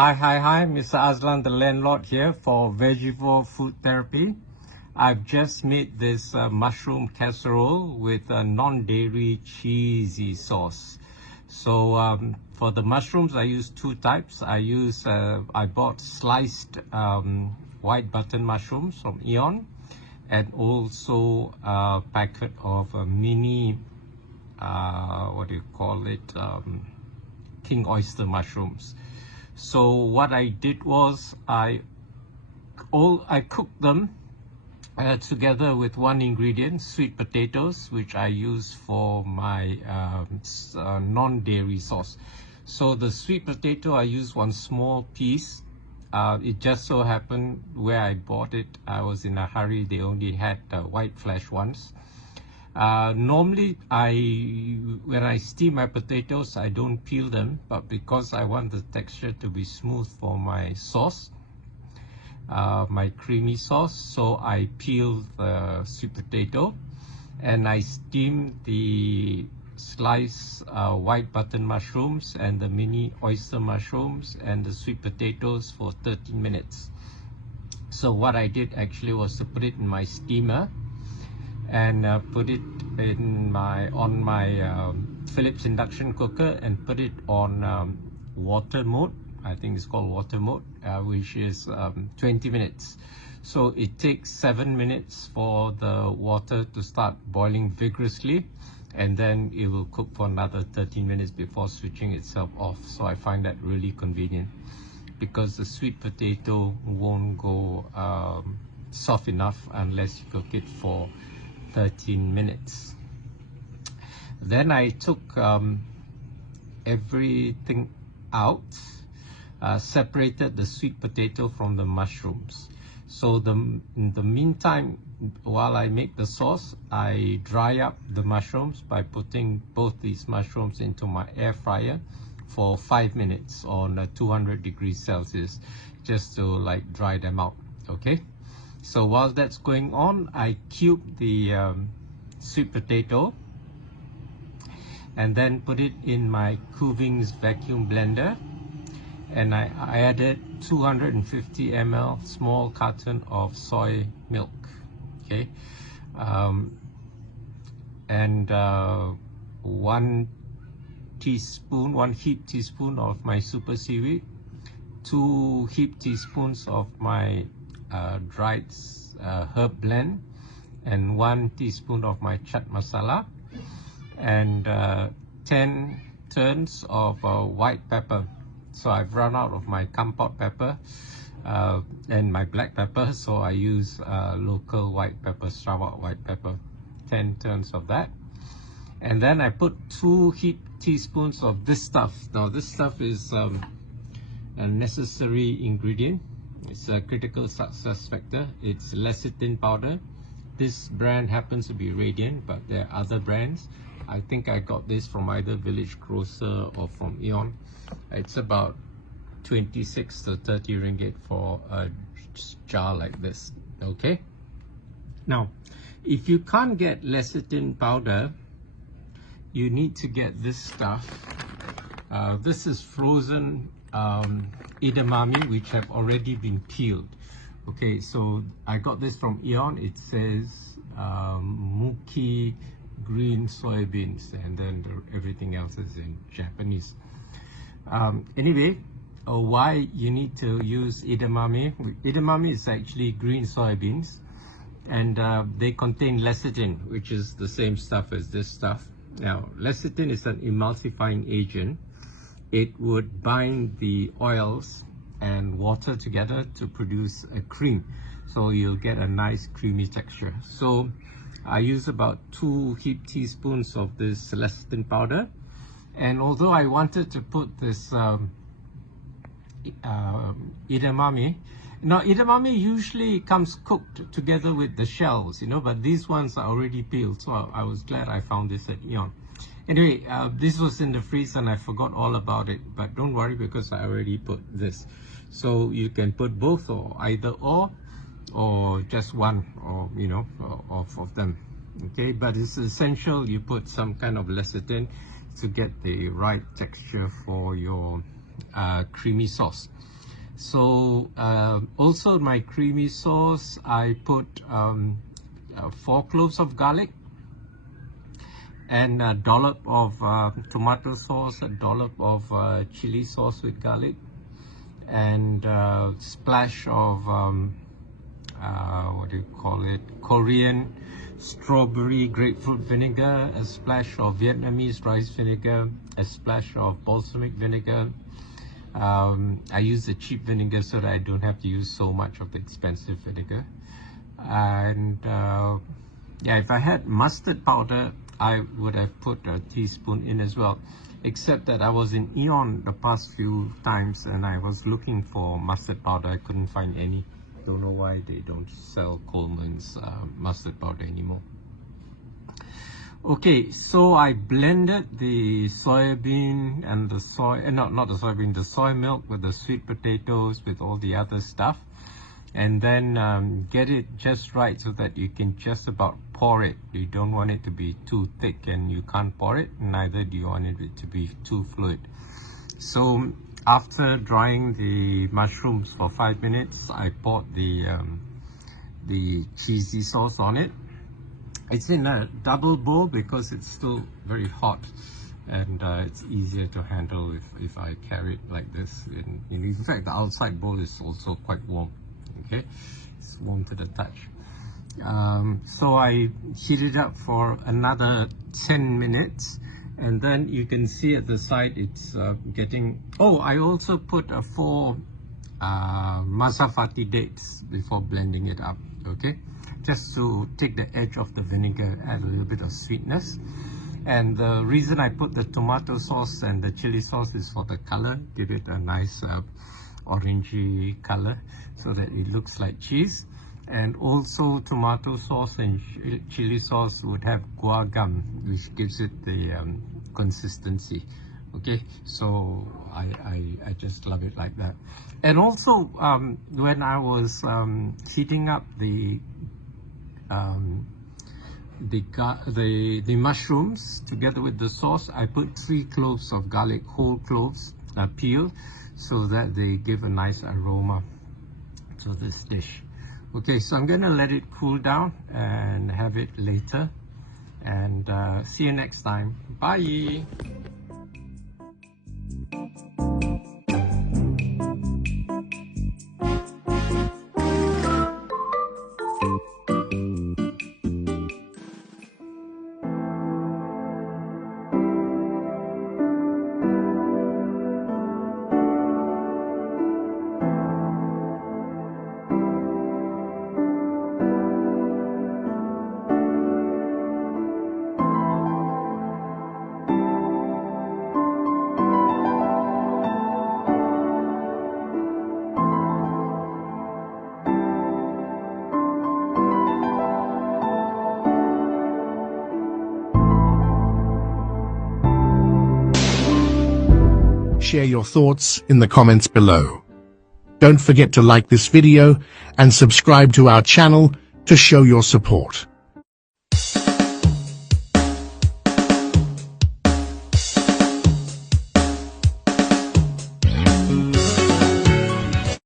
Hi, Mr. Aslan, the landlord here for Vegivore Food Therapy. I've just made this mushroom casserole with a non-dairy cheesy sauce. So for the mushrooms, I use two types. I bought sliced white button mushrooms from Eon, and also a packet of mini, king oyster mushrooms. So what I did was I cooked them together with one ingredient, sweet potatoes, which I use for my non-dairy sauce. So the sweet potato, I use one small piece. It just so happened where I bought it, I was in a hurry. They only had white flesh ones. Normally, when I steam my potatoes, I don't peel them, but because I want the texture to be smooth for my sauce, my creamy sauce, so I peel the sweet potato and I steam the sliced white button mushrooms and the mini oyster mushrooms and the sweet potatoes for 13 minutes. So what I did actually was to put it in my steamer and put it in on my Philips induction cooker and put it on water mode. I think it's called water mode, which is 20 minutes. So it takes 7 minutes for the water to start boiling vigorously, and then it will cook for another 13 minutes before switching itself off. So I find that really convenient because the sweet potato won't go soft enough unless you cook it for 13 minutes. Then I took everything out, separated the sweet potato from the mushrooms. So in the meantime, while I make the sauce, I dry up the mushrooms by putting both these mushrooms into my air fryer for 5 minutes on 200 degrees Celsius, just to like dry them out. Okay. So while that's going on, I cube the sweet potato and then put it in my Kuvings vacuum blender, and I added 250 ml small carton of soy milk. Okay, and 1 heaped teaspoon of my super seaweed, 2 heaped teaspoons of my dried herb blend, and 1 teaspoon of my chaat masala, and 10 turns of white pepper. So I've run out of my kampot pepper and my black pepper, so I use local white pepper, Sarawak white pepper, 10 turns of that. And then I put 2 heaped teaspoons of this stuff. Now this stuff is a necessary ingredient. It's a critical success factor. It's lecithin powder. This brand happens to be Radiant, but there are other brands. I think I got this from either Village Grocer or from Eon. It's about 26 to 30 ringgit for a jar like this. Okay. Now, if you can't get lecithin powder, you need to get this stuff. This is frozen edamame, which have already been peeled. Okay, so I got this from Eon. It says Muki green soybeans, and then everything else is in Japanese. Anyway, why you need to use edamame? Edamame is actually green soybeans, and they contain lecithin, which is the same stuff as this stuff. Now, lecithin is an emulsifying agent. It would bind the oils and water together to produce a cream, so you'll get a nice creamy texture. So I use about 2 heaped teaspoons of this lecithin powder, and although I wanted to put this edamame, now edamame usually comes cooked together with the shells, you know, but these ones are already peeled, so I was glad I found this at Eon. Anyway, this was in the freezer and I forgot all about it, but don't worry because I already put this. So you can put both, or either or just one, or you know, of them. Okay, but it's essential you put some kind of lecithin to get the right texture for your creamy sauce. So also my creamy sauce, I put 4 cloves of garlic and a dollop of tomato sauce, a dollop of chili sauce with garlic, and a splash of what do you call it, Korean strawberry grapefruit vinegar, a splash of Vietnamese rice vinegar, a splash of balsamic vinegar. I use the cheap vinegar so that I don't have to use so much of the expensive vinegar. And yeah, if I had mustard powder, I would have put a teaspoon in as well, except that I was in Eon the past few times and I was looking for mustard powder. I couldn't find any. Don't know why they don't sell Coleman's mustard powder anymore. Okay, so I blended the soybean and the soy, not the soybean, the soy milk with the sweet potatoes with all the other stuff, and then get it just right so that you can just about pour it. You don't want it to be too thick and you can't pour it, neither do you want it to be too fluid. So after drying the mushrooms for 5 minutes, I poured the cheesy sauce on it. It's in a double bowl because it's still very hot, and it's easier to handle if I carry it like this. And in fact, the outside bowl is also quite warm. Okay, it's warm to the touch. So I heat it up for another 10 minutes, and then you can see at the side it's getting. Oh, I also put 4 masafati dates before blending it up. Okay, just to take the edge off the vinegar, add a little bit of sweetness. And the reason I put the tomato sauce and the chili sauce is for the color, give it a nice orangey color so that it looks like cheese. And also tomato sauce and chili sauce would have guar, which gives it the consistency. Okay, so I just love it like that. And also when I was heating up the mushrooms together with the sauce, I put 3 cloves of garlic, whole cloves, peeled, so that they give a nice aroma to this dish. Okay, so I'm gonna let it cool down and have it later, and see you next time. Bye. Share your thoughts in the comments below. Don't forget to like this video and subscribe to our channel to show your support.